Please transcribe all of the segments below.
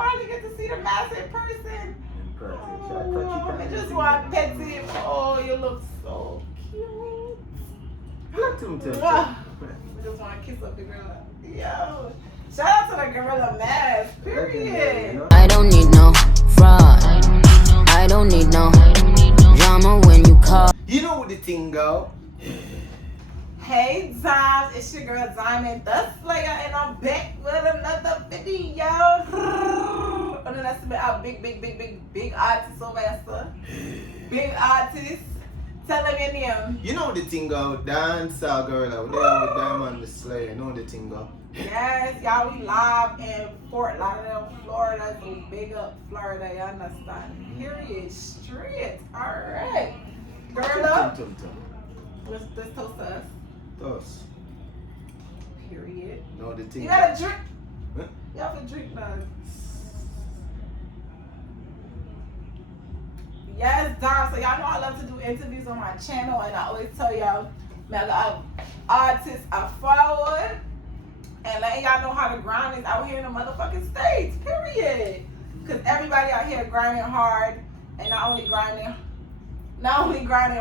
finally get to see the mask in person. Oh, I just want to pet him. Oh, you look so cute. I just want to kiss up the gorilla. Yo, shout out to the gorilla mask. Period. I don't need no fraud. I don't need no drama when you call. You know what the thing go? Hey Dimes, it's your girl Diamond the Slayer, and I'm back with another video. And then that's our big artist over here, sir. Big artist. Tell them your name. You know the thing go? Dancehall Gorilla. We're there with Diamond the Slayer. You know the thing go? Yes, y'all, we live in Fort Lauderdale, Florida. So big up Florida, you understand? Period. Straight. Alright. Gorilla. Let's toast to us. Toast. Period. No, the thing. You gotta drink. Huh? You have to drink now. Yes, Dom. So y'all know I love to do interviews on my channel, and I always tell y'all, mega artists are forward, and letting y'all know how the grind is out here in the motherfucking States. Period. Because everybody out here grinding hard, and not only grinding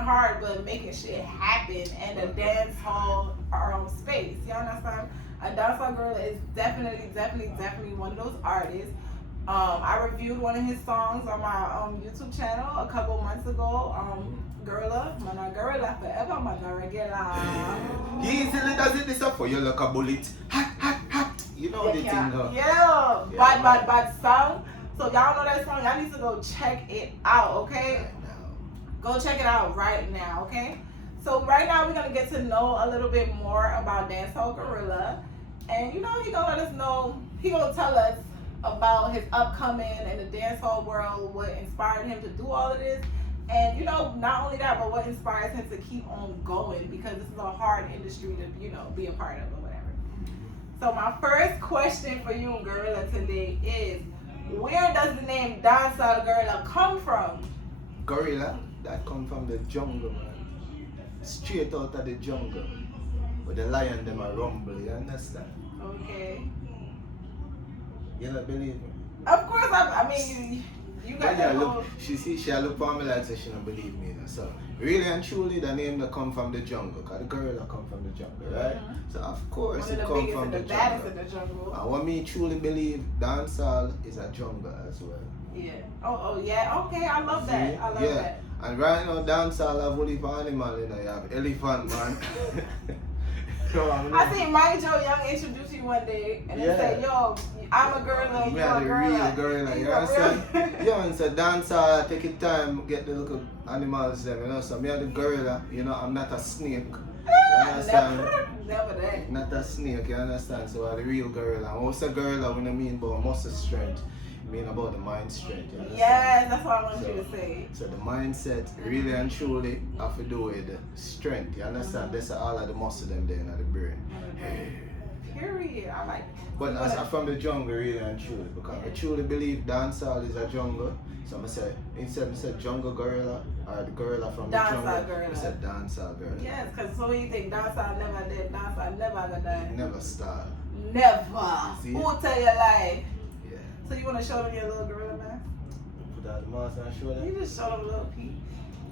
hard, but making shit happen in the dance hall space. You understand? And Dancehall Gorilla is definitely one of those artists. I reviewed one of his songs on my YouTube channel a couple months ago. Gorilla, man, Gorilla forever, man, regular. He easily does it this up for you like a bullet. Hot. You know the thing go. Yeah, bad song. So y'all know that song, y'all need to go check it out, okay? Go check it out right now, okay? So right now we're gonna get to know a little bit more about Dancehall Gorilla, and you know he gonna let us know. He gonna tell us about his upcoming in the dancehall world, what inspired him to do all of this, and you know not only that, but what inspires him to keep on going, because this is a hard industry to be a part of or whatever. So my first question for you, Gorilla, today is, where does the name Dancehall Gorilla come from? Gorilla, that come from the jungle, man. Straight out of the jungle. But the lion them are rumble, you understand? Okay. You don't believe me? Of course, I mean, you got that look, she look for me like she don't believe me. So, really and truly, the name that come from the jungle, because the gorilla come from the jungle, right? Mm-hmm. So, of course, one it of the come from the jungle. in the jungle. And what me truly believe, dancehall is a jungle as well. Yeah. Oh, yeah. Okay, I love that. I love that. And right now, dancehall have only for animal, you know, you have elephant, man. I seen Mike Joe Young introduce you one day, and they said, "Yo, I'm a gorilla, you're a gorilla." Real gorilla, you understand? Yeah, and so dancehall, take your time, get the little animals them, you know. So me are the gorilla, you know. I'm not a snake. You understand? Never that. Not a snake, you understand? So I'm the real gorilla. What's a gorilla? When I mean about muscle strength, I mean about the mind strength. You understand? Yes, that's what I want you to say. So the mindset really and truly have to do with strength. You understand? That's all of the muscle them there in the brain. Period. I like it. But as from the jungle, really and truly, because I truly believe dancehall is a jungle. So I say, instead of jungle gorilla or the gorilla from the jungle, gorilla. I said dancehall gorilla. Yes, because so when you think dancehall never did, dancehall never gonna die. Never start. Never. See? Who tell you lie? Yeah. So you want to show them your little gorilla mask? Put out the mask and show them. You just show them a little peek.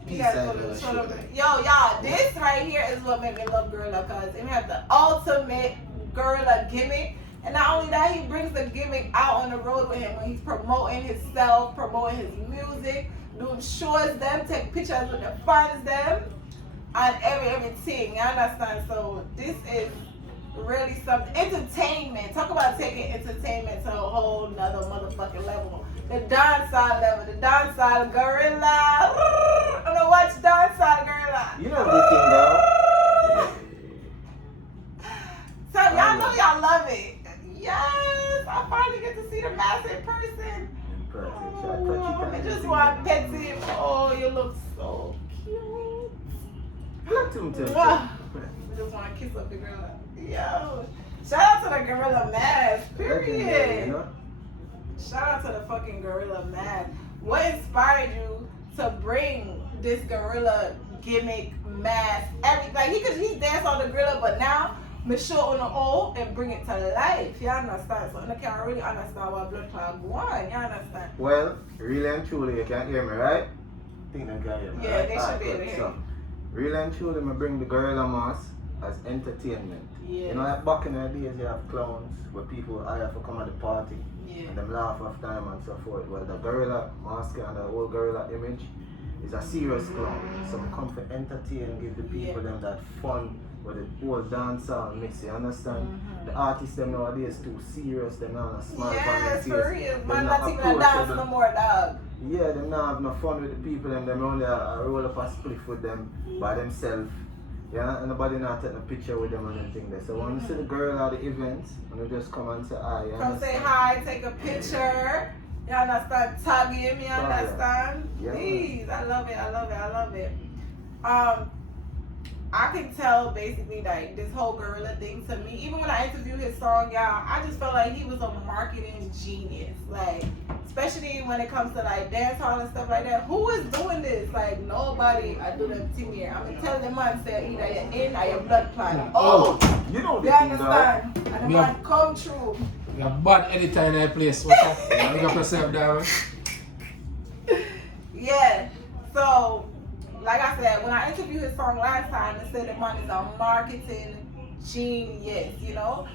Peace You gotta out, go to little show them. shoulder. Yo, y'all, this right here is what made me love Gorilla, because it has the ultimate Gorilla gimmick. And not only that, he brings the gimmick out on the road with him when he's promoting himself, promoting his music, doing shows them, take pictures with the fans them, and everything. You understand? So this is really something. Entertainment. Talk about taking entertainment to a whole nother motherfucking level. The dancehall level, the Dancehall Gorilla. I'm gonna watch Dancehall Gorilla. You know the thing, though. So y'all know y'all love it. Yes, I finally get to see the mask in person. Oh, I just want to pet him. Oh, you look so cute. I just want to kiss up the gorilla. Yo, shout out to the gorilla mask. Period. Shout out to the fucking gorilla mask. What inspired you to bring this gorilla gimmick mask? He danced on the gorilla, but now me show on the old and bring it to life. You understand? So I can't really understand what blood clot go on. You understand? Well, really and truly, you can hear me, right? I think they can hear me. Yeah, right? they should be able to Good. hear So, really and truly, I bring the Gorilla Mask as entertainment. Yeah. You know, like back in the days, you have clowns where people hire to come at the party Yeah. and them laugh off time and so forth. Well, the Gorilla Mask and the whole Gorilla image is a serious clown. So, I come to entertain, give the people them that fun with the whole dancehall mix. You understand? The artists them nowadays too serious. They're not a smart Yes, for real. Man, not not even a dance approachable. no more, dog. Yeah, them not have no fun with the people. Them only roll up a split with them by themselves. Yeah, and nobody not taking a picture with them or anything there. So when you see the girl at the events, and you just come and say hi. You Come understand? say hi, take a picture. You understand? Tag him, you understand? Yeah. Please. I love it, I love it, I love it. I can tell basically like this whole Gorilla thing to me, even when I interviewed his song, y'all, I just felt like he was a marketing genius. Like, especially when it comes to like dancehall and stuff like that. Who is doing this? Like nobody. I do them team here. I'm gonna tell the man say either you're in or your blood clot. Oh, you know you the thing, understand? And the man come true. You have bad editor in that place. What up? Big up yourself, Darren. Yeah. So, like I said, when I interviewed his song last time, they said the man is a marketing genius, you know?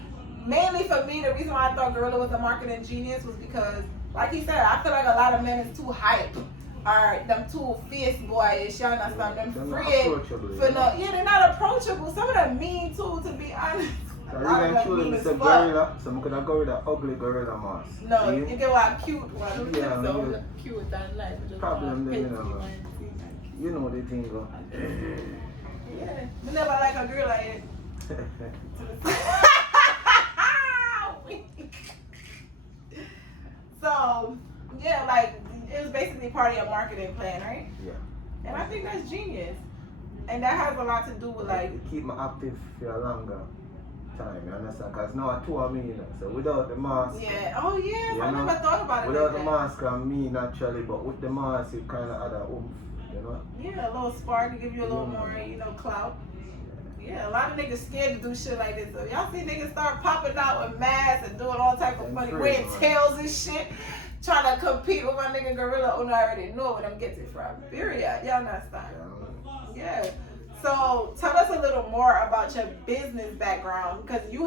Mainly for me, the reason why I thought Gorilla was a marketing genius was because, like he said, I feel like a lot of men is too hype. Or them too fierce boyish, you understand? Them afraid for no, yeah, they're not approachable. Some of them mean too, to be honest. I really and truly Mr. Gorilla, so I'm gonna go with the ugly Gorilla Mask. No, you get what cute one. Yeah, so yeah. cute and nice. Just Problem then, you petty know. one. You know the thing, go. Yeah, we never like a girl like it. So, yeah, like, it was basically part of your marketing plan, right? Yeah. And I think that's genius. And that has a lot to do with, like, It keep me active for a longer time, you understand? Because now I tour me, you know, so without the mask. yeah. Oh, yes, You I know, never thought about it without like the that. mask I'm me naturally, but with the mask it kind of add a oomph, you know? Yeah, a little spark to give you a little more, you know, clout. Yeah, a lot of niggas scared to do shit like this. So y'all see niggas start popping out with masks and doing all type of funny, wearing tails and shit, trying to compete with my nigga Gorilla. Oh, no, I already know where them gets it from. Period. Y'all understand? Yeah. So tell us a little more about your business background, because he's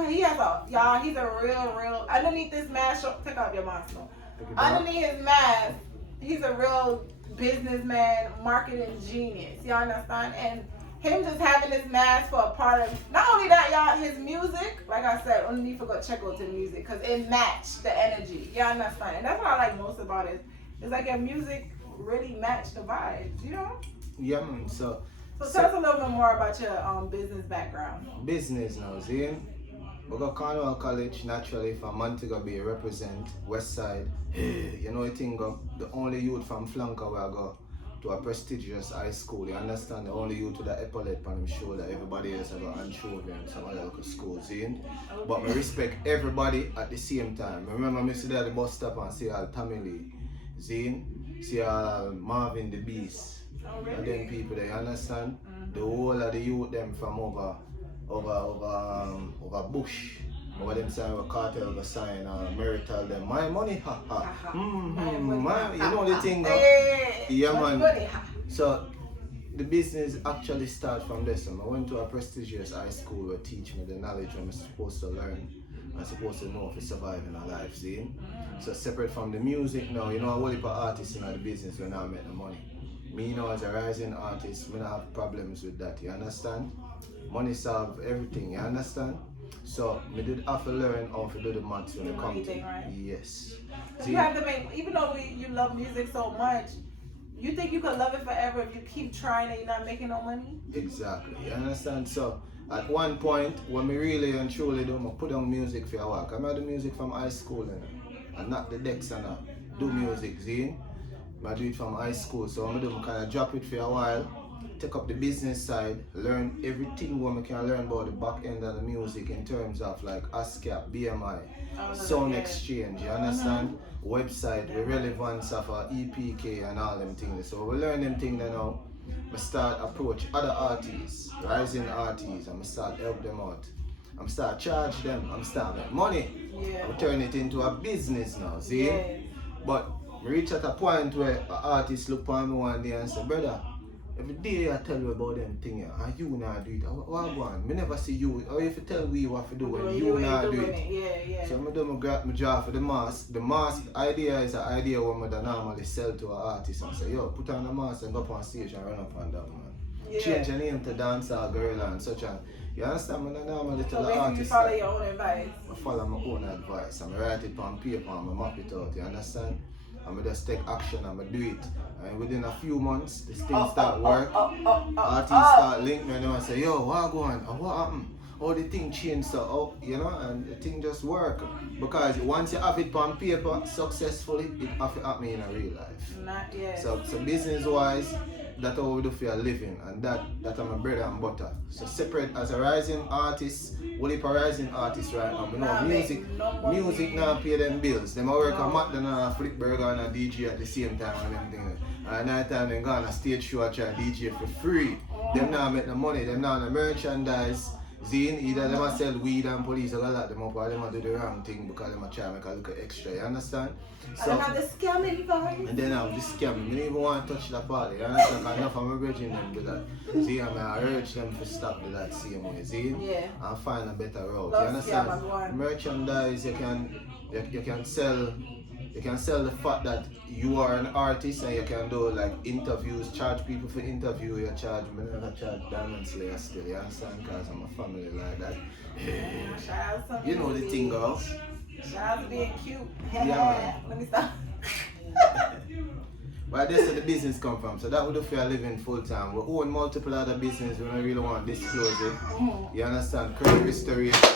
a real underneath this mask. Take off your mask now. Underneath his mask, he's a real businessman, marketing genius. Y'all understand? And him just having this mask for a part of, not only that, y'all, his music, like I said, only need to go check out the music because it matched the energy. Y'all understand? And that's what I like most about it. It's like your music really matched the vibes, you know? Yeah, man. So tell us a little bit more about your business background. business now, see? We got Cornwall College, naturally from Montego Bay, represent West Side. You know, I think the only youth from Flanker where I go to a prestigious high school. You understand? The only youth with the epaulet on him shoulder. Everybody else have got anchovy and some other local schools, see? Okay. But I respect everybody at the same time. Remember, I sit there at the bus stop and see all Tommy Lee, see? See all Marvin the Beast. Oh, really? And then people, they understand? The whole of the youth them from over Bush. Over them sign with cartel go sign marital them. My money, ha ha. You know the thing, yeah man. So the business actually starts from this. I went to a prestigious high school where teach me the knowledge I'm supposed to learn. I'm supposed to know if to survive in a life, see? So separate from the music now, you know, a whole heap of artists in the business when I make the money. Me, you know, as a rising artist, I don't have problems with that, you understand? Money solve everything, you understand? So, I did have to learn how to do the maths when it comes to it. Right? Yes. You have to make, even though you love music so much, you think you could love it forever if you keep trying and you're not making no money? Exactly, you understand? So, at one point, when we really and truly do, I put on music for a while. I made the music from high school and not the decks and do music, see? I do it from high school, so I'm going to kind of drop it for a while, take up the business side, learn everything what I can learn about the back end of the music in terms of like ASCAP, BMI, sound exchange, you understand? Website, the relevance of EPK and all them things. So we learn them things now. I start approach other artists, rising artists, and I start help them out. I'm start charge them, I'm start make money. Yeah. I'm turn it into a business now, see? Yes. But I reach at a point where an artist look on me one day and say, brother, every day I tell you about them thing here, and you not do it. What go on? Me never see you. Or if you tell we what to do when you not do it. Yeah. So I do my job for the mask. The mask idea is an idea what I normally sell to an artist and say, yo, put on the mask and go up on stage and run up and down, man. Yeah. Change your name to Dancehall Gorilla and such and you understand me? I normally tell the artist. You follow your own advice. I follow my own advice. I write it on paper and I map it out, you understand? And I just take action and I do it. And within a few months, this thing start work. Artists start link me and say, yo, what go on? What happened? How the thing changed so you know, and the thing just work. Because once you have it on paper successfully, it have to happen in a real life. Not yet. So business wise, that's how we do for a living, and that I'm a bread and butter. So separate as a rising artist, what if a rising artist right now? You know, music now pay them bills. Them work a mat and a flip burger and a DJ at the same time and everything. And night time they go on a stage show and try DJ for free. Them now make the money, them now the merchandise. Zine, either them a sell weed and police or lock them up or them a do the wrong thing because them a try to make a little extra, you understand? So, and have the scamming vibe. And then I have the scamming. I don't even want to touch that party, you understand? Because enough of my brethren them do that. See, I mean, I urge them to stop with that same way, see? Yeah. And find a better route, Love you understand? scammers, Merchandise, you can sell. You can sell the fact that you are an artist and you can do like interviews, charge people for interview, you charge me, never charge Diamond Slayer still, you understand? Because I'm a family like that. You know the thing, girl. Shout out to being cute. Yeah, man. Let me stop. But that's where the business come from. So that would do for a living full time. We own multiple other businesses, we don't really want to disclose it. You understand? Credit restoration,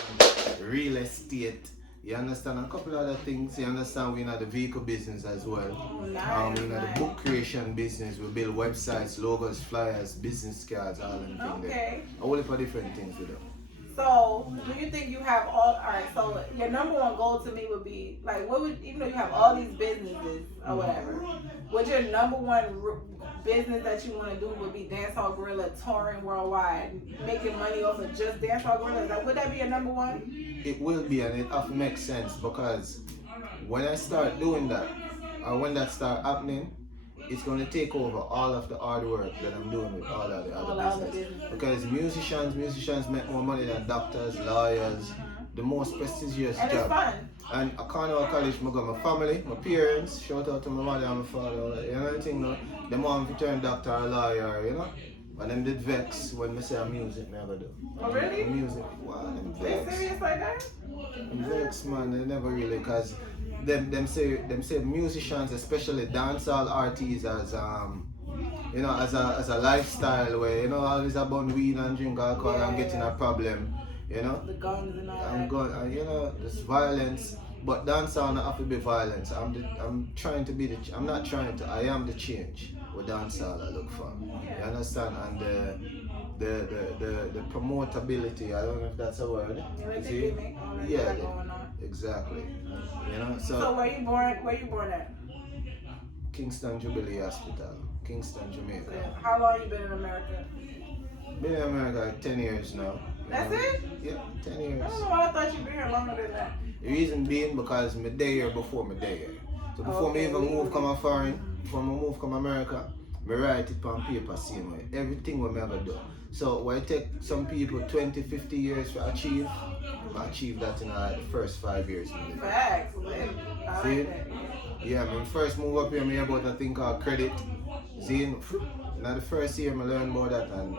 real estate. You understand? A couple other things. You understand? We're in the vehicle business as well. Nice, we're in the book creation business. We build websites, logos, flyers, business cards, all them things. Okay. A whole heap of different things we do. So, do you think you have alright, so your number one goal to me would be, like, what would, even though you have all these businesses or whatever, would your number one business that you want to do would be Dancehall Gorilla touring worldwide, making money off of just Dancehall Gorilla? Like, would that be your number one? It will be, and it have to make sense because when I start doing that, or when that start happening, it's going to take over all of the hard work that I'm doing with all of the other business. Because musicians make more money than doctors, lawyers, the most prestigious and job. It's fun. And I can't go to college, I got my family, my parents, shout out to my mother and my father, you know the thing, no? Them want to turn doctor or lawyer, you know? And them did vex when I say music, never do. Oh, really? Music, wow, them Are you vex. serious like that? Them vex, man, they never really, because them say musicians, especially dancehall artists, as you know, as a lifestyle where, you know, always about weed and drink alcohol and getting a problem, you know. The guns and all that. And you know, there's violence, but dancehall not have to be violence. I'm trying to be I am the change with dancehall I look for. You understand? And the promotability, I don't know if that's a word. Yeah, exactly. You know, so where you born at? Kingston Jubilee Hospital, Kingston, Jamaica. Yeah. How long you been in America? Been in America like 10 years now. That's it? Yeah, 10 years. I don't know why I thought you'd been here longer than that. The reason being because me day here before me day here. So before me even move come foreign, before me move come America, me write it on paper same way. Everything we ever do. So when I take some people 20, 50 years to achieve, I achieve that in the first 5 years. Facts, man. I See? like that. Yeah, when first move up here, I hear about a thing called credit. See, in the first year, I learn about that, and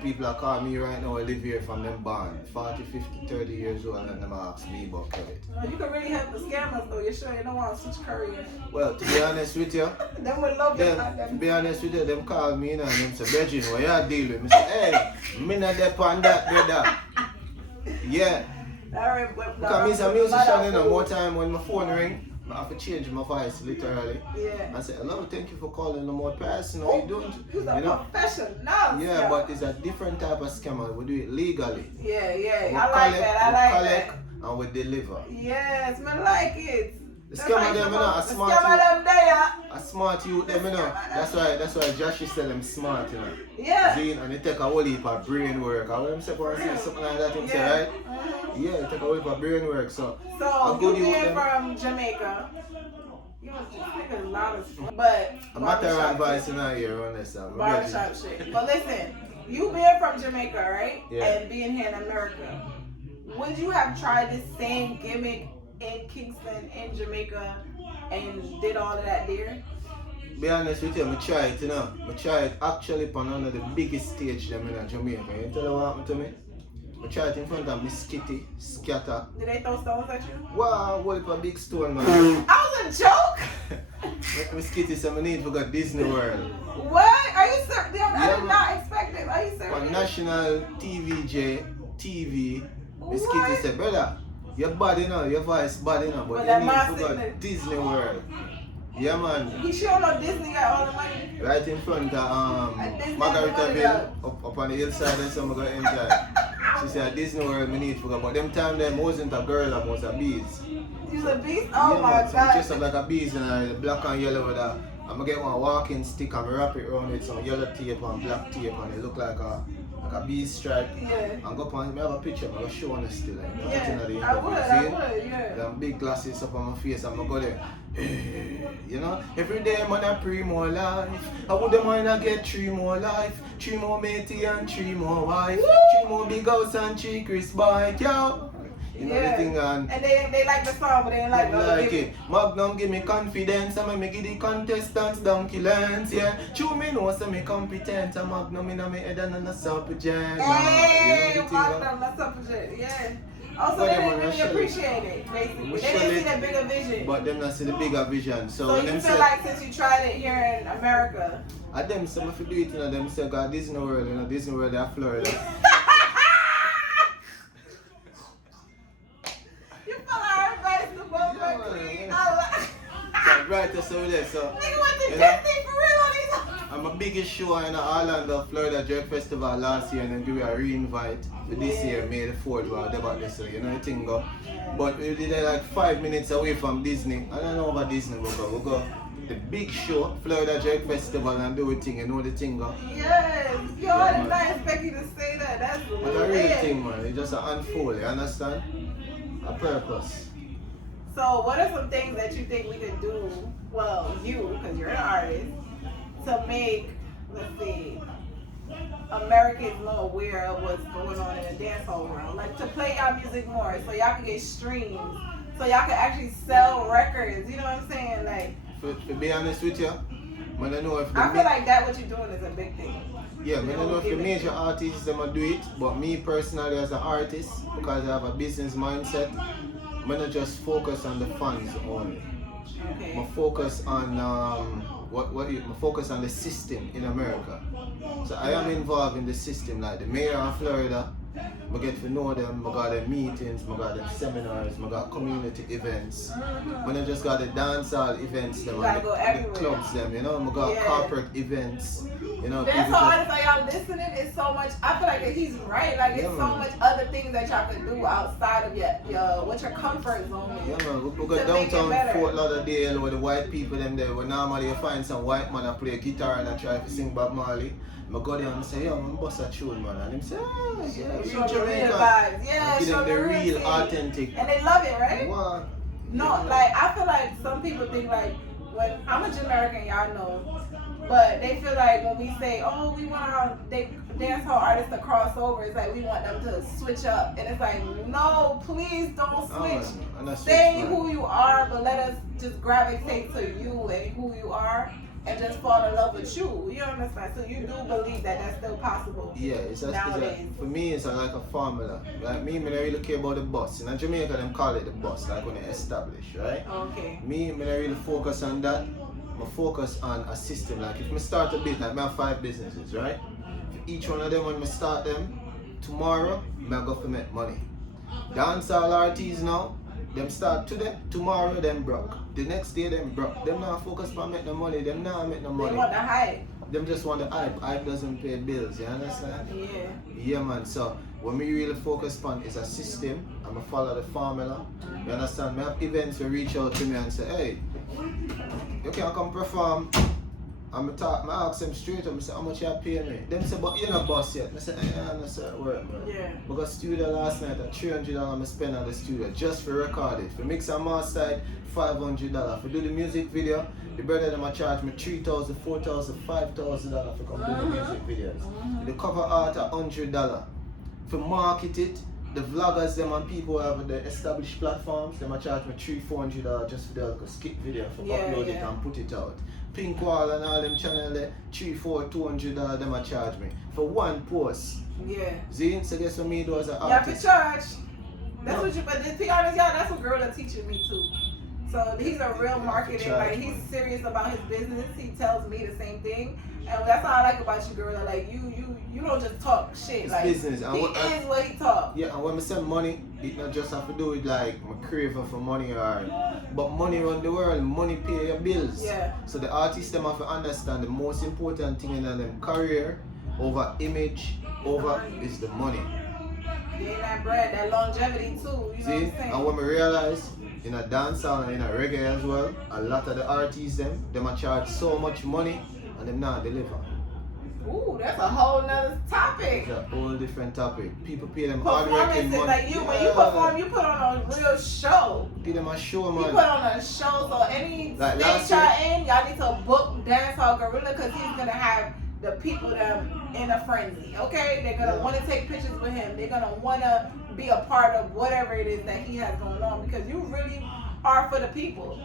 people are calling me right now, I live here from them born, 40, 50, 30 years old, and them ask me about credit. You can really help the scammers though, you sure you don't want to switch careers. Well, to be honest with you, them would love to be honest with you, them call me and them say, Bridget, what you deal with? I say, hey, me not dep on that, brother. Yeah. Alright, because I'm a musician, you know, more time when my phone ring, I have to change my voice literally. Yeah. I say, hello, thank you for calling the more person. How you doing? He's a professional. Yeah, but it's a different type of scammer. We do it legally. Yeah. We I like that. and we deliver. Yes, man, like it. The scammer them, you know, a smart scammer them there. a smart youth them, you know. That's why Josh said them smart, you know. Yeah. See, and they take a whole heap of brain work. I want them say something like that, say, right? Yeah, they take a whole heap of brain work. So you being from Jamaica. You must just think a lot of shit. But I'm not the advice in here on this. Barbershop shit. But listen, you being from Jamaica, right? Yeah. And being here in America, would you have tried this same gimmick in Kingston, in Jamaica, and did all of that there? Be honest with you, I try it, you know. I try it actually on one of the biggest stage them in Jamaica. You tell you what happened to me? I try it in front of Miss Kitty, Scatter. Did they throw stones at you? Wow, what a big stone, man. That was a joke! Miss Kitty said I need to go to Disney World. What? Are you serious? I did not expect it. Are you serious? On national TV, Miss Kitty said, brother, your body now, your voice body now, but you need to go to Disney World. Yeah, man. He sure know Disney got all the money. Right in front of Margaritaville, up on the hillside, and some go enjoy. She said, Disney World, me need to go. But them time them wasn't a girl, I was a bees. You was a beast? Oh yeah, my man, God. so I dress up like a bees and the black and yellow with a. I'm gonna get one walking stick and wrap it around with some yellow tape and black tape and it look like a bee stripe. Yeah. And go on, I have a picture, I'm gonna show on it still. Like, Yeah, I would, yeah. Them big glasses up on my face, I'm gonna go there. You know, every day man I pray more life. I wouldn't mind I get 3 more life, 3 more matey and 3 more wife, 3 more big house and 3 Chris bike, yo. You know the thing and they like the song, but they ain't like it. Magnum give me confidence, and me give the contestants donkey lens, yeah. Chew me know so me competent, and Magnum in my head and a supper jam. Hey, Magnum, that's up for shit, yeah. Also, they didn't really appreciate it, basically. They didn't see the bigger vision. But them not see the bigger vision. So you them feel like since you tried it here in America, I them some if you do it, you know, them say go Disney World, you know, Disney World in Florida. Right, so there, so nigga went to Disney for real on these. I'm a biggest show in Orlando, Florida Drag Festival last year, and then give you a re-invite for this year, May the 4th, or whatever this year, you know the thing go. But we did it like 5 minutes away from Disney. I don't know about Disney we'll go the big show, Florida Drag Festival, and do a thing, you know the thing go. Yes, yo, I did not expect you to say that. That's the But a real thing, man, it's just an unfold, you understand? A purpose. So what are some things that you think we could do, well, you, because you're an artist, to make, let's see, Americans more aware of what's going on in the dancehall world? Like to play y'all music more so y'all can get streams, so y'all can actually sell records, you know what I'm saying? Like, to be honest with you, I don't know if I feel like that what you're doing is a big thing. Yeah, I don't know if the major artists them do it, but me personally as an artist, because I have a business mindset, I'm not just focus on the funds only. Okay. I focus on I focus on the system in America. So I am involved in the system, like the mayor of Florida. I get to know them, I got them meetings, I got them seminars, I got community events. When I just got the dancehall events, them, the clubs, them, you know, I got corporate events. You know, that's how artists like y'all listening. It's so much. I feel like he's right. Like it's so much other things that y'all can do outside of your what your comfort zone is. Yeah, man. We go downtown Fort Lauderdale where the white people them there. Where normally you find some white man that play guitar and I try to sing Bob Marley. I go there and say, yo, I'm bust a tune, man. And him say, oh, yeah, real Jamaican. Yeah, give them the real authentic. And they love it, right? Wow. No, like I feel like some people think like when I'm a Jamaican, y'all know. But they feel like when we say, oh, we want our dancehall artists to cross over, it's like we want them to switch up. And it's like, no, please don't switch. Stay who you are, but let us just gravitate to you and who you are and just fall in love with you. You understand? So you do believe that that's still possible. Yeah, nowadays. For me, it's like a formula. Like me, I don't really care about the bus. In Jamaica, them call it the bus, like when they establish, right? Okay. Me, I don't really focus on that. I focus on a system. Like if I start a business, like I have 5 businesses, right? For each one of them, when I start them, tomorrow, I go to make money. Dancehall artists now, them start today, tomorrow them broke. The next day them broke. Them not focus on making the money, them not make no money. They want the hype. them just want the hype. Hype doesn't pay bills, you understand? Yeah. Yeah, man. So what me really focus on is a system. I'm going to follow the formula. You understand? Me have events who reach out to me and say, hey, you can come perform. I ask them straight up, I say, how much you pay me? Them say, but you're not boss yet. I say, I don't say work, man. Yeah. Because studio last night at $300 I spent at the studio just for record it. For mix and master, $500. For do the music video, the brother them charge me $3,000, $4,000, $5,000 for come do the music videos. The cover art $100. For market it, the vloggers them and people who have the established platforms, them charge me $300-$400 just for the skip video for upload it and put it out. Pink Wall and all them channel $300-$200 them charge me for one post. Yeah. See, so guess what me do as an artist? You have to charge. That's no. what you. But to be honest, y'all, that's what Gorilla teaching me too. So he's a real marketing. Like he's serious about his business. He tells me the same thing, and that's what I like about you, Gorilla. Like you don't just talk shit. It's like business. And he is what he talk. Yeah, and when we say money, it not just have to do with like my craving for money but money run the world. Money pay your bills. Yeah. So the artists them have to understand the most important thing in them career over image over is the money. Yeah, that bread, that longevity too. You know what I'm saying? And when we realize in a dancehall and in a reggae as well, a lot of the artists them a charge so much money and them not deliver. Ooh, that's a whole nother topic. It's a whole different topic. People pay them hard working money. Like you, when you perform, you put on a real show. Pay them a show, man. You put on a show, so any like stage y'all in, y'all need to book Dancehall Gorilla because he's gonna have the people that in a frenzy. Okay, they're gonna want to take pictures with him. They're gonna want to be a part of whatever it is that he has going on because you really are for the people.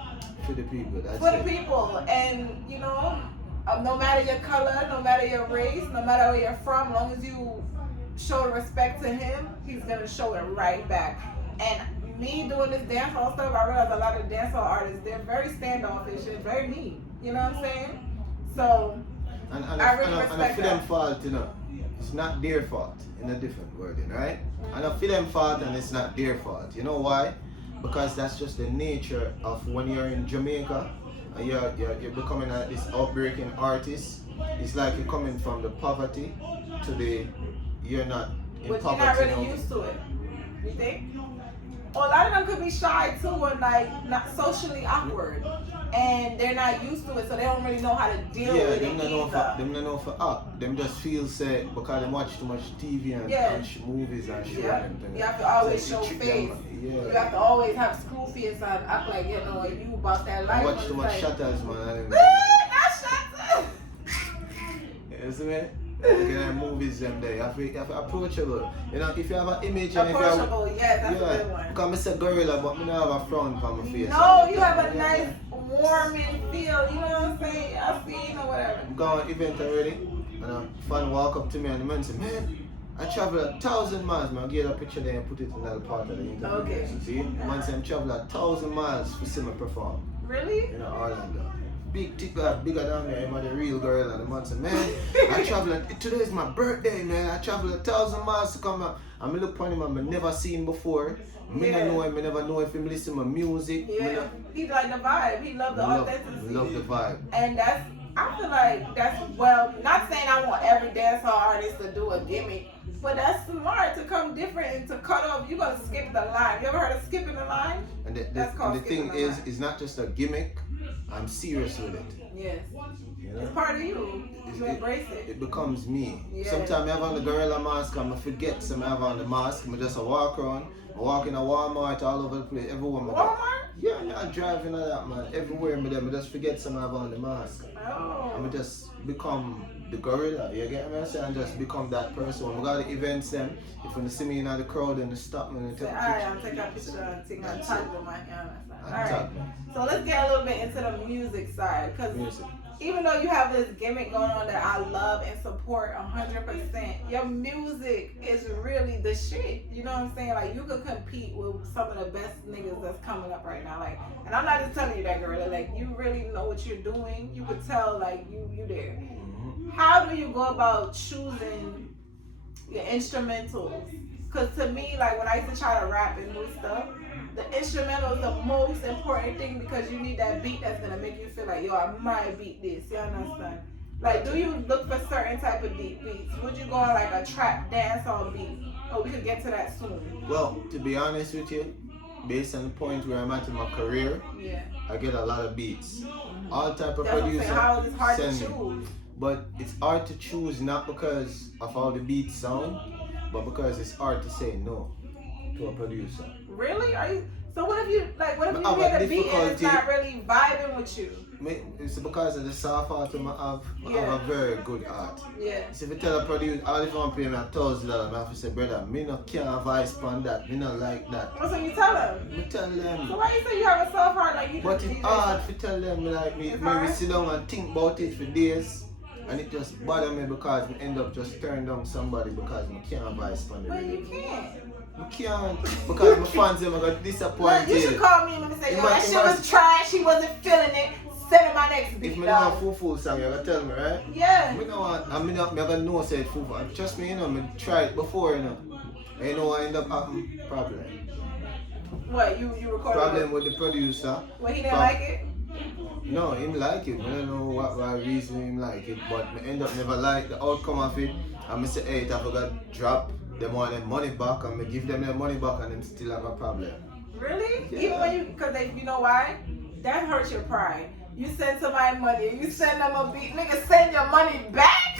For the people. That's for the people, and you know. No matter your color, no matter your race, no matter where you're from, as long as you show respect to him, he's gonna show it right back. And me doing this dancehall stuff, I realize a lot of dancehall artists, they're very standoffish and very mean. You know what I'm saying? So I really respect that. And for them fault, you know, it's not their fault in a different wording, right? And I feel them fault and it's not their fault. You know why? Because that's just the nature of when you're in Jamaica. You're becoming this outbreaking artist. It's like you're coming from the poverty to the you're not in but poverty. But you're not really used to it. You think? Well, a lot of them could be shy too, and like not socially awkward, and they're not used to it, so they don't really know how to deal with it. Them don't know for act. Them just feel sad because they watch too much TV and movies and shit. You have to always show face. You have to always have school face and act like you know you about that life. Watch too much Shutters, man. Not Shutters. You see me? Looking at movies them there. You have to approachable. You know, if you have an image and approachable, yes, that's a good one. Because I say gorilla, but I don't have a frown on my face. No, you have a nice warming feel. You know what I'm saying? I've seen or whatever. I'm going event already, and a fan walk up to me and the man say, man, I travel 1,000 miles, man. I get a picture there and put it in another part of the interview. Okay. See? The man say, I travel 1,000 miles to see me perform. Really? You know, Orlando. Big ticker, bigger than me, I'm the real girl. And the man said, man, I travel, today is my birthday, man. I travel 1,000 miles to come out. And I look upon him, I never seen him before. Me don't know him, I never know if he listen to my music. Yeah, he like the vibe. He love the authenticity. Love the vibe. And I feel like that's, well, not saying I want every dancehall artist to do a gimmick, but that's smart to come different and to cut off. You're going to skip the line. You ever heard of skipping the line? And the thing is, it's not just a gimmick. I'm serious with it. Yes. You know? It's part of you. You embrace it. It becomes me. Yes. Sometimes I have on the gorilla mask and I forget some I have on the mask. I just walk around. I walk in a Walmart all over the place. Everywhere. Walmart? Yeah, I'm driving all that, man. Everywhere I just forget some I have on the mask. Oh. I just become the gorilla. You get me? I say, and just become that person. When we got the events, them, if you see me in the crowd and they stop me and take a picture. Alright, I'll take a picture and take a tag with my hand. Alright. So let's get a little bit into the music side. Because even though you have this gimmick going on that I love and support 100%, your music is really the shit. You know what I'm saying? Like, you could compete with some of the best niggas that's coming up right now. Like, and I'm not just telling you that, Gorilla. Like, you really know what you're doing. You could tell, like, you there. How do you go about choosing your instrumentals? Because to me, like, when I used to try to rap and do stuff, the instrumental is the most important thing because you need that beat that's gonna make you feel like, yo, I might beat this. You understand? Like, do you look for certain type of deep beats? Would you go on like a trap dancehall beat? Or we could get to that soon. Well, to be honest with you, based on the point where I'm at in my career, yeah, I get a lot of beats. All type of that's producers how it's hard to send me. choose. But it's hard to choose not because of how the beats sound, but because it's hard to say no to a producer. Really? Are you? So what if you like? What if But you hear the beat and it's not really vibing with you? It's because of the soft art I have a very good art. Yeah. So if you tell a producer, all if I'm paying me $1,000, I have to say, brother, me no can't advise on that. Me not like that. Well, so you tell them. Me tell them. So why you say you have a soft heart like you? But it's hard to tell them like me. Maybe sit down and think about it for days, and it just bother me because I end up just turning down somebody because I can't advise on it. But you can't. I can't because my fans are gonna disappoint. You should call me and say, yo, that shit was trash. He wasn't feeling it. Send him my next beat. If me know a full song, you're gonna tell me, right? Yeah. Me know what, I mean, I'm gonna know say full. Trust me, you know, me try it before, you know. And you know what end up happening? Problem. What, you recorded? Problem with the producer. Well, he didn't like it? No, him like it. I don't know what reason him like it, but me end up never like the outcome of it. And I say, hey, I forgot drop. They want their money back, and I give them their money back, and them still have a problem. Really? Yeah. Even when you, because you know why? That hurts your pride. You send somebody money, you send them a beat, nigga, send your money back.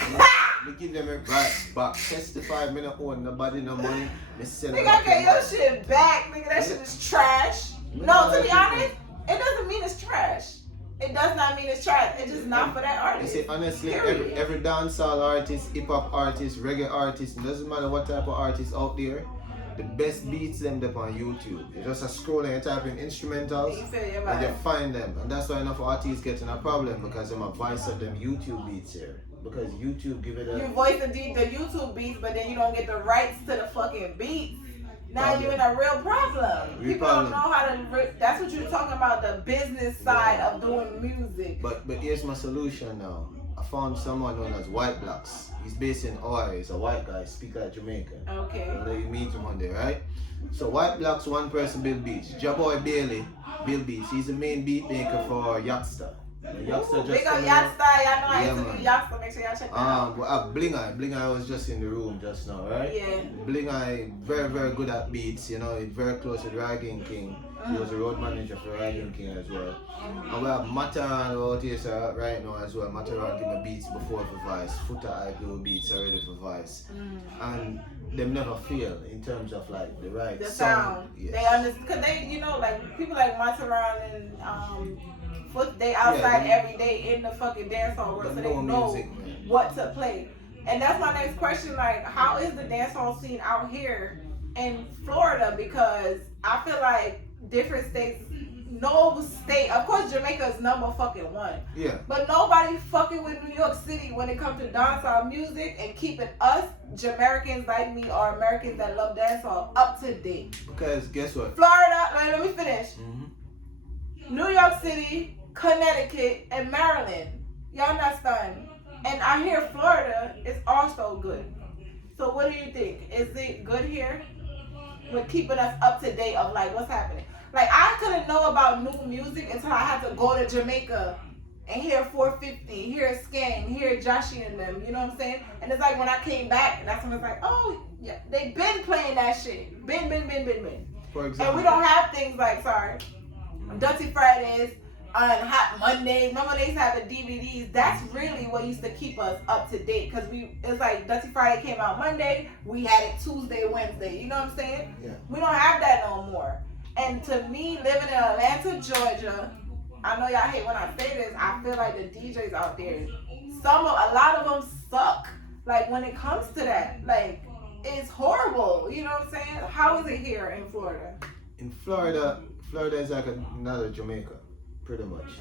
We give them it right back. Testify, me not own nobody no money. Me send them Nigga, get your shit back, nigga. That shit is trash. No, to be honest, it doesn't mean it's trash. It does not mean it's trash. It's just not for that artist. You see, honestly, Period. every dancehall artist, hip hop artist, reggae artist, it doesn't matter what type of artist out there, the best beats them up on YouTube. You just scroll and you type in instrumentals and you find them. And that's why enough artists getting a problem because I'm advice of them YouTube beats here. Because YouTube give it a... You voice the YouTube beats, but then you don't get the rights to the fucking beats. Now you're in a real problem. People don't know how to... That's what you're talking about, the business side of doing music. But here's my solution now. I found someone known as White Blocks. He's based in Hawaii. He's a white guy, speaker of Jamaican. Okay. I'll let you meet him one day, right? So White Blocks, one person build beats. Jaboy Bailey build beats. He's the main beat maker for Yakstar. Big up Yakstar. Y'all know I used to do Yakstar. Make sure y'all check that out. Bling Eye was just in the room just now, right? Yeah. Bling Eye, very, very good at beats. You know, he's very close with Ragging King. He was a road manager for Ragging King as well. And we have Mataran out here right now as well. Mataran give me beats before for Vice. Footer I do beats already for Vice. And them never fail in terms of like the right the sound. Yes. They understand, because they, you know, like people like Mataran and Foot, they outside every day in the fucking dancehall world, so they know music, what to play. And that's my next question, like, how is the dancehall scene out here in Florida? Because I feel like different states, no state, of course Jamaica is number fucking one. Yeah. But nobody fucking with New York City when it comes to dancehall music and keeping us Jamaicans like me or Americans that love dancehall up to date. Because guess what? Florida, let me finish. New York City, Connecticut, and Maryland. Y'all understand? And I hear Florida is also good. So what do you think? Is it good here? With keeping us up to date of like what's happening? Like I couldn't know about new music until I had to go to Jamaica and hear 450, hear Skang, hear Joshy and them, you know what I'm saying? And it's like when I came back, that's when it's like, oh yeah, they been playing that shit. Been. For example. And we don't have things like, Dirty Fridays, on Hot Mondays. Remember they used to have the DVDs. That's really what used to keep us up to date. Because it's like Dirty Friday came out Monday. We had it Tuesday, Wednesday. You know what I'm saying? Yeah. We don't have that no more. And to me, living in Atlanta, Georgia, I know y'all hate when I say this. I feel like the DJs out there, a lot of them suck. Like when it comes to that, like it's horrible. You know what I'm saying? How is it here in Florida? In Florida is like another Jamaica. Pretty much.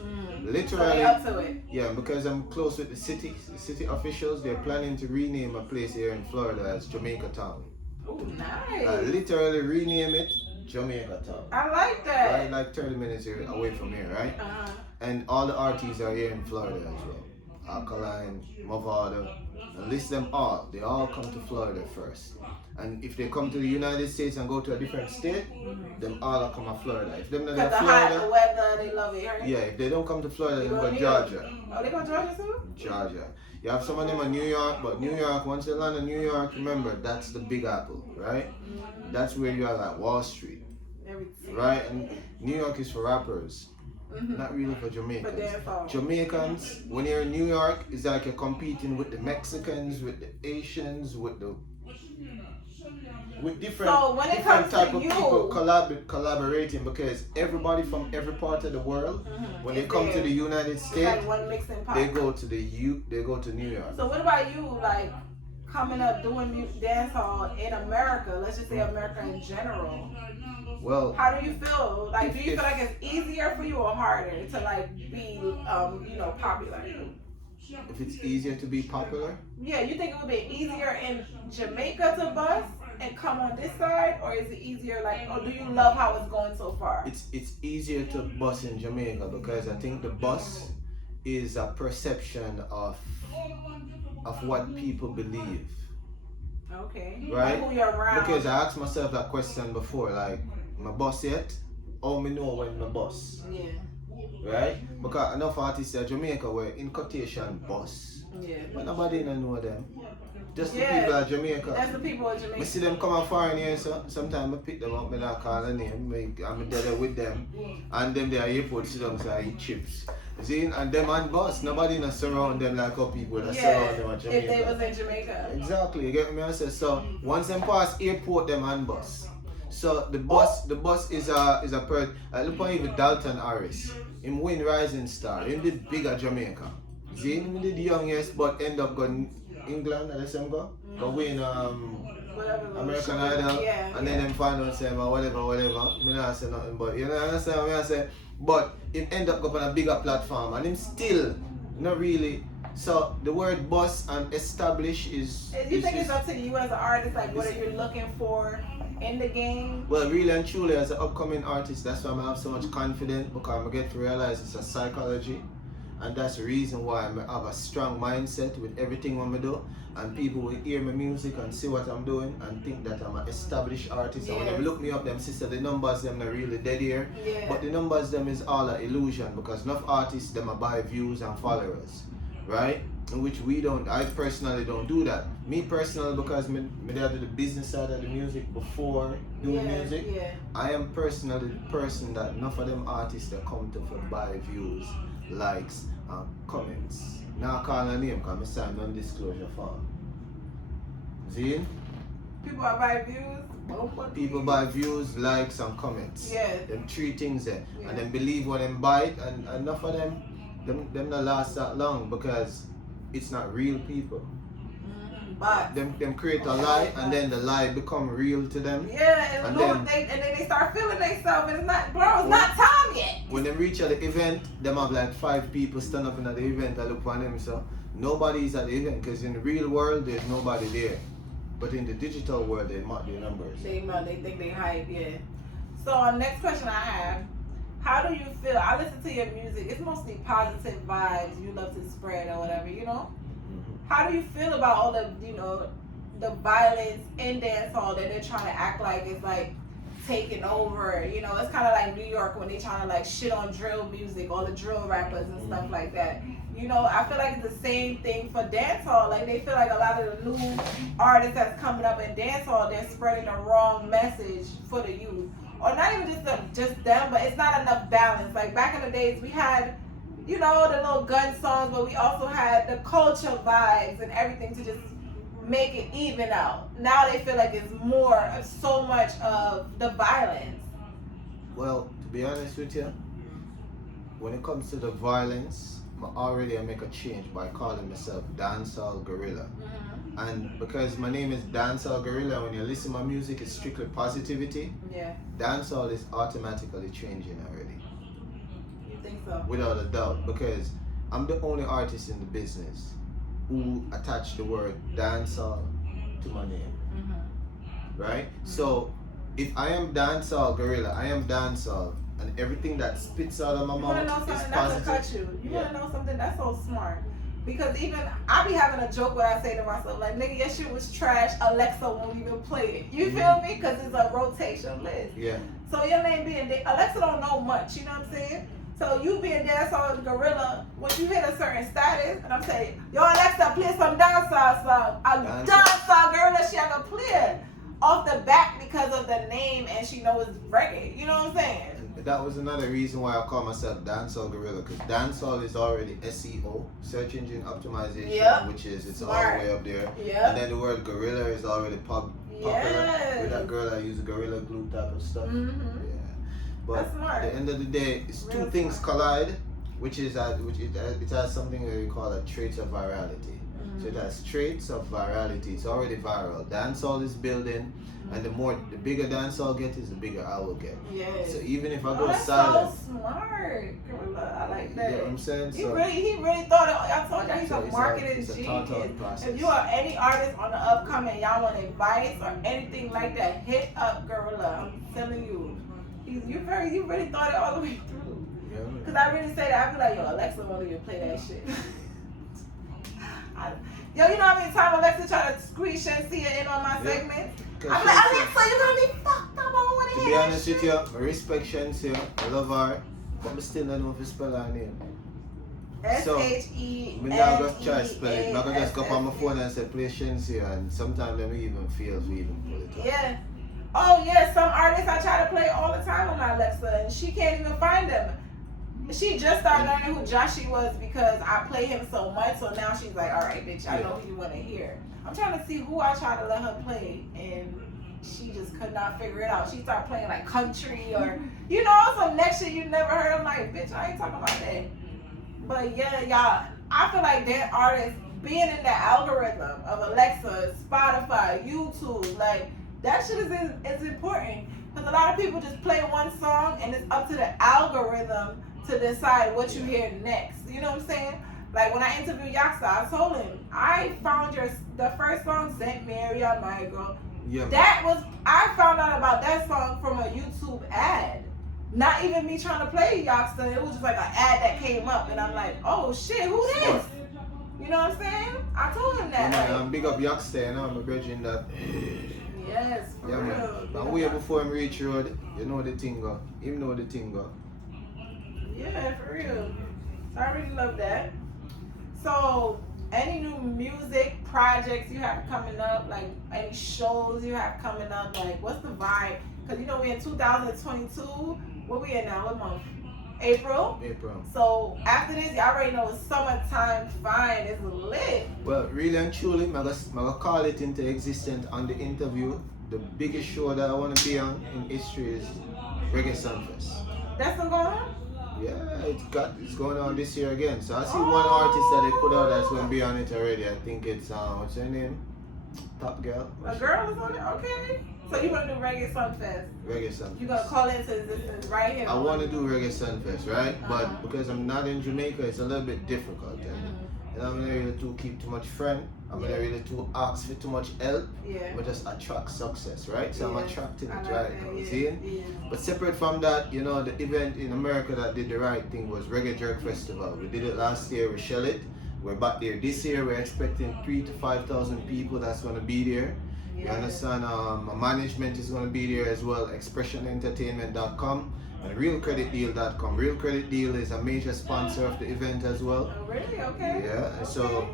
Literally. So they up to it. Yeah, because I'm close with the city officials. They're planning to rename a place here in Florida as Jamaica Town. Oh, nice. Literally rename it Jamaica Town. I like that. Right, like 30 minutes away from here, right? And all the artists are here in Florida as well. Alkaline, Movado, and list them all. They all come to Florida first. And if they come to the United States and go to a different state, them all come to Florida. If them not go to Florida, the weather, they love it, right? yeah, if they don't come to Florida, they go to Georgia. Oh, they go to Georgia too? Georgia. You have some of them in New York, but New York, once you land in New York, remember, that's the Big Apple, right? That's where you are at Wall Street, right? And New York is for rappers, not really for Jamaicans. Jamaicans, when you're in New York, it's like you're competing with the Mexicans, with the Asians, with different type of people collaborating, because everybody from every part of the world, when they come to the United States, they go to New York. So what about you, like coming up doing dancehall in America? Let's just say America in general. Well, how do you feel? Like, do you feel like it's easier for you or harder to like be, popular? If it's easier to be popular? Yeah, you think it would be easier in Jamaica to bust and come on this side, or is it easier or do you love how it's going so far? It's easier to bust in Jamaica because I think the bust is a perception of what people believe. Okay. Right? Like who you're around. Because I asked myself that question before, like, my boss yet? How me know when my boss? Yeah. Right? Because enough artists in Jamaica were in quotation boss. Yeah. But nobody don't know them. Just the people of Jamaica. That's the people of Jamaica. I see them come out foreign here, so sometimes I pick them up, I don't call a name, I'm there with them. And them there airport sit down, so I eat chips. See, and them on bus, nobody not surround them like how people that surround them at Jamaica. If they was in Jamaica. Exactly, you get me? I say, so once them pass airport, them on bus. So the bus is a look at even Dalton Harris. Him win Rising Star. Him did bigger Jamaica. See, him did the youngest, but end up going England. I let him go win American Idol, and then them find out say whatever. Me not say nothing, but you know understand what I say. But him end up going on a bigger platform, and him still not really. So the word boss and establish is. You think it's up to you as an artist, like what are you looking for in the game? Well, really and truly, as an upcoming artist, that's why I have so much confidence, because I get to realize it's a psychology, and that's the reason why I have a strong mindset with everything I do. And people will hear my music and see what I'm doing and think that I'm an established artist. And when they look me up, them sister, the numbers them are really dead here. Yeah. But the numbers them is all an illusion, because enough artists them are buy views and followers, right? In which I personally don't do that. Me personally, because me did the business side of the music before doing music. Yeah. I am personally the person that enough of them artists that come to for buy views, likes, and comments. Now I call a name because I signed non-disclosure form. See? People buy views. People buy views, likes, and comments. Yeah. Them three things there. Yeah. And then believe when them buy it, and enough of them not last that long, because it's not real people. But them create a lie, and then the lie become real to them. Yeah, and then they start feeling themselves, and it's not time yet. When they reach at the event, them have like 5 people stand up in the event and look on them. So nobody's at the event, because in the real world there's nobody there. But in the digital world they mark their numbers. They think they hype, yeah. So next question I have. How do you feel? I listen to your music. It's mostly positive vibes. You love to spread or whatever, you know? How do you feel about all the, the violence in dancehall that they're trying to act like it's like taking over? You know, it's kind of like New York when they're trying to like shit on drill music, all the drill rappers and stuff like that. You know, I feel like it's the same thing for dancehall. Like they feel like a lot of the new artists that's coming up in dancehall, they're spreading the wrong message for the youth. Or not even just them, but it's not enough balance. Like back in the days, we had, the little gun songs, but we also had the culture vibes and everything to just make it even out. Now they feel like it's so much of the violence. Well, to be honest with you, when it comes to the violence, I make a change by calling myself Dancehall Gorilla. And because my name is Dancehall Gorilla, when you listen to my music, it's strictly positivity. Yeah. Dancehall is automatically changing already. You think so? Without a doubt, because I'm the only artist in the business who attached the word dancehall to my name. Right? So if I am Dancehall Gorilla, I am dancehall, and everything that spits out of my mouth is positive. Not to cut you. You want to know something that's so smart. Because even I be having a joke where I say to myself, like, nigga, your shit was trash. Alexa won't even play it. You feel me? Because it's a rotation list. Yeah. So your name being Alexa don't know much. You know what I'm saying? So you being Dancehall Gorilla, when you hit a certain status, and I'm saying, yo Alexa, play some dancehall song. A dancehall Gorilla, she have a play off the back because of the name, and she knows reggae. You know what I'm saying? That was another reason why I call myself Dancehall Gorilla, because dancehall is already SEO, search engine optimization, which is it's all the way up there. And then the word gorilla is already popular. With that girl, I use gorilla glue type of stuff. Yeah. But at the end of the day, it's two things collide, which is it has something that we call a traits of virality. So it has traits of virality. It's already viral. Dancehall is building. And the bigger dancehall get is the bigger I will get. Yes. So even if I go that's silent. So smart. I like that. You know what I'm saying? He really thought it. I told you he's a marketing genius. If you are any artist on the upcoming, y'all want advice or anything like that, hit up Gorilla. I'm telling you. You really thought it all the way through. Yeah. Cause I really say that, I be like, yo, Alexa won't even play that shit. Yo, you know how many times Alexa try to squeeze Shensia in on my segment? I'm like, Alexa, you gonna be fucked up. I don't want to hear that. To be honest with you, I respect Shensia. I love her, but I still don't know if you spell her name. S-H-E-N-E-A-S-S. I'm not going to try to spell it. I'm going to just go up on my phone and say play Shensia, and sometimes let me even fail to even pull it up. Yeah. Oh yeah, some artists I try to play all the time on my Alexa, and she can't even find them. She just started learning who Joshie was because I play him so much, so now she's like, all right, bitch, I know who you want to hear. I'm trying to see who I try to let her play, and she just could not figure it out. She started playing like country or, you know, some next shit you never heard. I'm like, bitch, I ain't talking about that. But yeah, y'all, I feel like that artist being in the algorithm of Alexa, Spotify, YouTube, like, that shit is important. Because a lot of people just play one song and it's up to the algorithm to decide what you hear next. You know what I'm saying? Like when I interviewed Yaksa, I told him, I found the first song, Saint Mary on My Girl. Yeah, I found out about that song from a YouTube ad. Not even me trying to play Yaksa. It was just like an ad that came up and I'm like, oh shit, who this? You know what I'm saying? I told him that. Yeah, man, big up Yaksa, you know, I'm a bridging that. Yes, for real. Man. But way before him reach road, you know the thing go. Him know the thing go. Yeah, for real. So I really love that. So, any new music projects you have coming up? Like, any shows you have coming up? Like, what's the vibe? Because, you know, we're in 2022. What we in now? What month? April? April. So, after this, you already know it's summertime fine. It's lit. Well, really and truly, I'm going to call it into existence on the interview. The biggest show that I want to be on in history is Reggae Sunfest. That's still going on? Yeah, it's going on this year again. So I see one artist that they put out that's going to be on it already. I think it's, what's her name? Top Girl. A girl is on it? Okay. So you want to do Reggae Sunfest? Reggae Sunfest. You're going to call it into existence right here? I want to do Reggae Sunfest, right? But because I'm not in Jamaica, it's a little bit difficult. And I'm not really to keep too much friend. I'm not really to ask for too much help. But just attract success, right? So I'm attracting it right now. See? But separate from that, you know, the event in America that did the right thing was Reggae Jerk Festival. We did it last year with Shell. We're back there this year. We're expecting 3,000 to 5,000 people that's going to be there. You understand? My management is going to be there as well. ExpressionEntertainment.com and RealCreditDeal.com. Real Credit Deal is a major sponsor of the event as well. Oh, really? Okay. Yeah. And so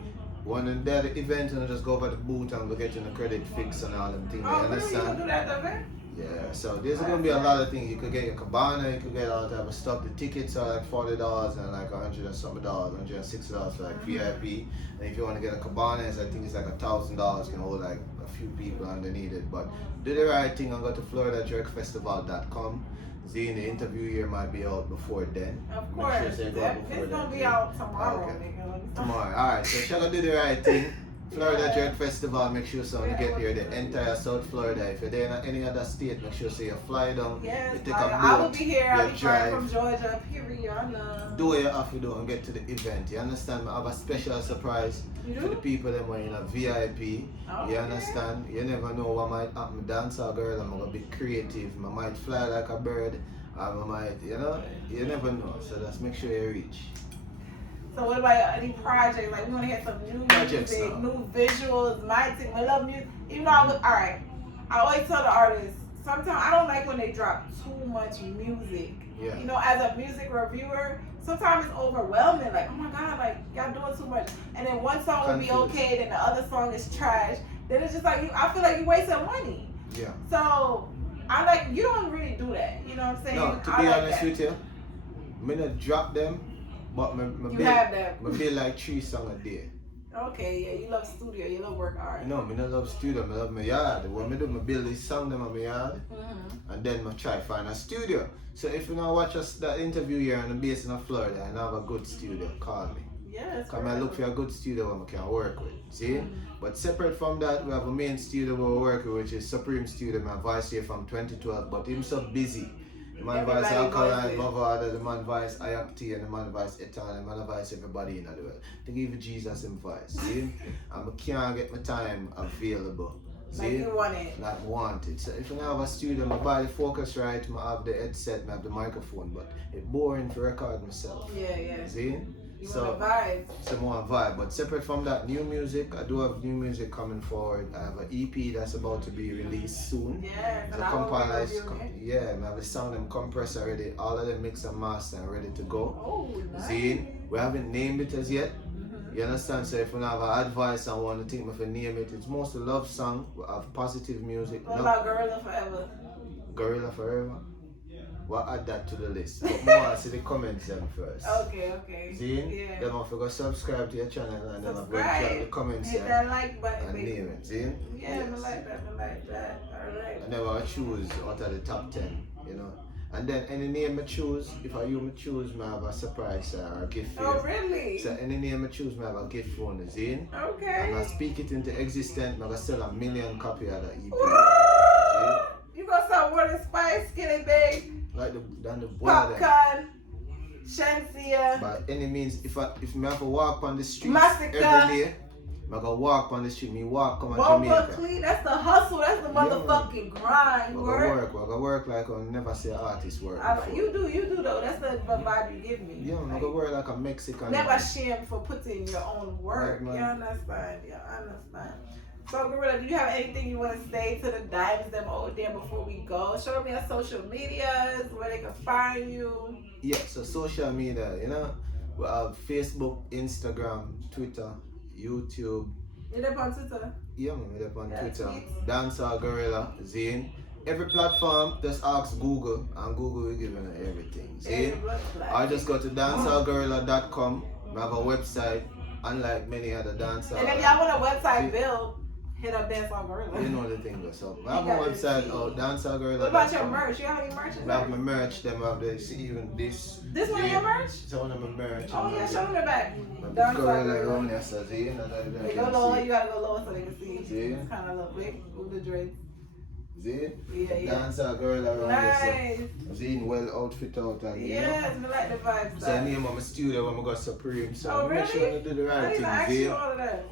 when they're at the event, and just go over the booth and we'll get you the credit fix and all them things. Oh, you understand? Really? You do that at the event? Yeah, so there's going to be a lot of things. You could get your cabana, you could get all type of stuff. The tickets are like $40 and like $100 and something $160 for like VIP. And if you want to get a cabana, I think it's like $1,000. Can hold like a few people underneath it. But do the right thing and go to FloridaJerkFestival.com. Seeing the interview here might be out before then. Of course. Sure it's going to be out tomorrow. Okay. Tomorrow. Alright, so try to do the right thing. Florida Jerk Festival, make sure so you get here, the entire South Florida. If you're there in any other state, make sure so you fly down. Yes, you take a boat, I will be here. I'll be drive from Georgia, period. Do what you have to do and get to the event. You understand? I have a special surprise for the people that were in a VIP. Okay. You understand? You never know what might happen. Dancehall Gorilla, I'm going to be creative. I might fly like a bird. I might, you know, you never know. So just make sure you reach. So what about any projects? Like we want to hear some new music, new visuals. My team, I love music. Even though alright, I always tell the artists, sometimes I don't like when they drop too much music. Yeah. You know, as a music reviewer, sometimes it's overwhelming. Like, oh my God, like y'all doing too much. And then one song will be okay, then the other song is trash. Then it's just like I feel like you wasting money. Yeah. So I like you don't really do that. You know what I'm saying? No, to be honest with you, me not drop them, but me have them. Me feel like 3 songs a day. Okay, yeah, you love studio, you love work hard. No, me not love studio, me love my yard. When me do, me build this song them in my yard, and then me try find a studio. So if you now watch us that interview here on the base in Florida and have a good studio, call me. Yes. Come and look for a good studio where we can work with. See? But separate from that, we have a main studio we work with, which is Supreme Studio. My voice here from 2012, but him so busy. The man voice Alkaline, Bavada, the man voice Ayakti, and the man voice Etan, and the man voice everybody in the world. They give Jesus in voice. See? And I can't get my time available. See? Like you want it. Not want it. So if you have a studio, my body focus right, I have the headset, I have the microphone, but it's boring to record myself. Yeah. See? You want a vibe. Some more vibe. But separate from that, new music, I do have new music coming forward. I have an EP that's about to be released soon. Yeah, it's a compilation. Yeah, I have a sound and compressor already. All of them mix and master and ready to go. Oh, nice. See? We haven't named it as yet. You understand? So if you have an advice and want to think of a name it, it's mostly love song. We have positive music. What about Gorilla Forever? Gorilla Forever? We'll add that to the list. But more see the comments them first. Okay. See? Yeah. Then I forgot subscribe to your channel and then I'll go drop the comments hit that like button, and baby. name it. See? Yeah, I like that. Alright. And then I'll choose out of the top 10, you know. And then any name I choose, if I you choose, I have a surprise or a gift for you. Oh, really? So any name I choose, I have a gift for you. See? Okay. And I speak it into existence, I'm going to sell 1 million copy of the EP. You gonna sell Water Spice, Skinny Babe, Like the Popcorn, Shensia. By any means, if I have to walk on the streets Massacre. every day, I go walk on the street, me walk come on Bomba Jamaica. Clean, that's the hustle, that's the motherfucking grind. I go work like I never say artist work. You do though, that's the vibe you give me. Yeah, I go work like a Mexican. Never shame for putting your own work. Right, you understand? So Gorilla, do you have anything you want to say to the diamonds them out there before we go? Show me your social medias, where they can find you. Yeah, so social media, you know, we have Facebook, Instagram, Twitter, YouTube. You're up on Twitter? Yeah, man, we're up on Twitter. Tweets. Dancehall Gorilla, Zane. Every platform, just ask Google, and Google will give you everything. See? I just go to dancehallgorilla.com. I have a website, unlike many other dancehall. And if y'all want a website build, hit up Dancehall Gorilla. You know the thing goes up. I have a website, Dancehall Gorilla. What about your merch? You have any merch? I have my merch, them have this, even this. This one of your merch? It's one of my merch. Oh yeah, show them the back. Gorilla around there, so see? They go lower, you gotta go lower so they can see. See? It's kind of look quick with the dreads. See? Yeah. Dancehall Gorilla around Nice. there. So, see, well outfit out and Yes, I like the vibes. So I name of my studio when I got Supreme. So Oh, make sure really? you do the I right didn't ask thing. you all of that.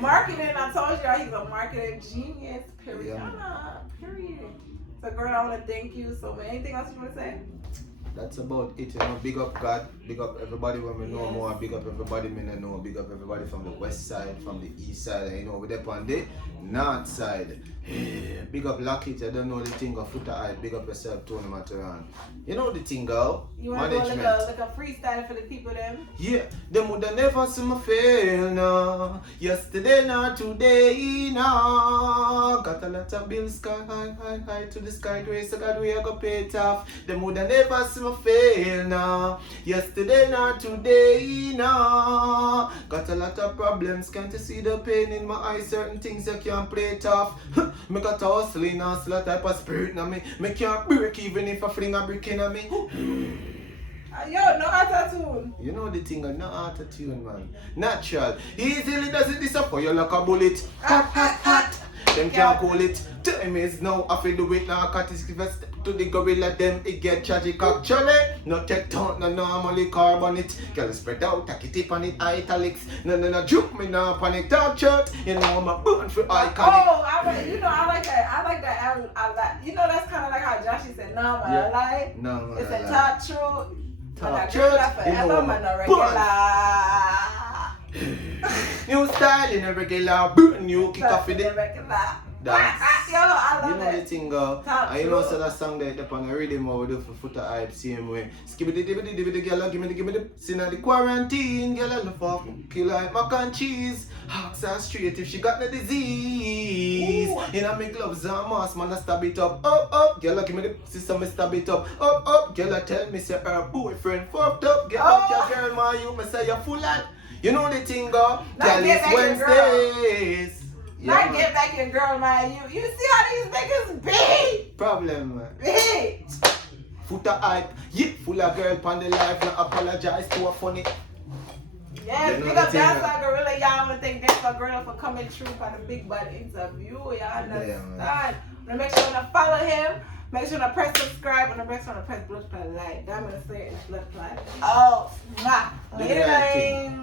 Marketing, I told y'all he's a marketing genius. Period. Yeah. Period. So, girl, I want to thank you. So, anything else you want to say? That's about it, you know. Big up God, big up everybody when we know more, big up everybody me know, big up everybody from the west side, from the east side, and you know, we're there on the north side. Big up Lockett, I don't know the thing of Footer Eye, big up yourself, Tony Mataran. You know the thing, girl. You want to go like a freestyle for the people then? Yeah, them would never see me fail, no. Yesterday, not today, no. Got a lot of bills, sky high to the sky, grace of God, we are gonna pay it off. Them would never see me fail, no. Yesterday, not today, no. Got a lot of problems, can't you see the pain in my eyes? Certain things you can't play it off. Me got a hustling, hustler type of spirit in me. Me can't break even if I fling a brick in me. Yo, no auto-tune. You know the thing, no auto-tune, man. Natural. Easily does it disappoint you like a bullet. Hot, hot, hot. Them can't call it. Time is now. I feel do it now. Cut it step to the gorilla. Them it get tragic actually. No take down, no normally carbon it. Girl spread out, take it tip on it, italics. No, juke me now, panic talk short. You know I'm a burn for iconic. Oh, I like that. I like, you know, that's kind of like how Joshy said, no, man, Yeah. I like. No, man, It's I a like. talk true. Talk Girl, truth. I forever, man, a regular. New style in a regular, new kick off with it. Dance. Yo, I love you know it. the thing, and you know, so that song that upon a rhythm what we do for foot hype, same way. Skibbity dibbity dibbity, girl, give me the, sin of the quarantine, girl, I love for kill like mac and cheese. Hawks are straight if she got the disease. You know, make gloves and mask, man, I stab it up, girl, give me the system, I stab it up, girl, I tell me, say her boyfriend fucked up, get up your girl, man, you, me say you're full of. You know the thing, girl, it's Wednesdays. Not get back your girl, man. You see how these niggas be? Problem, man. Be. Foot hype, yeah, full of girl on the life, not apologize to a funny. Yes, big up Dancehall Gorilla. Y'all wanna thank Dancehall Gorilla for coming through for the big bad interview. Y'all understand? Make sure to follow him. Make sure to press subscribe and make sure to press blood like. I'm gonna say it in blood like. Oh, later.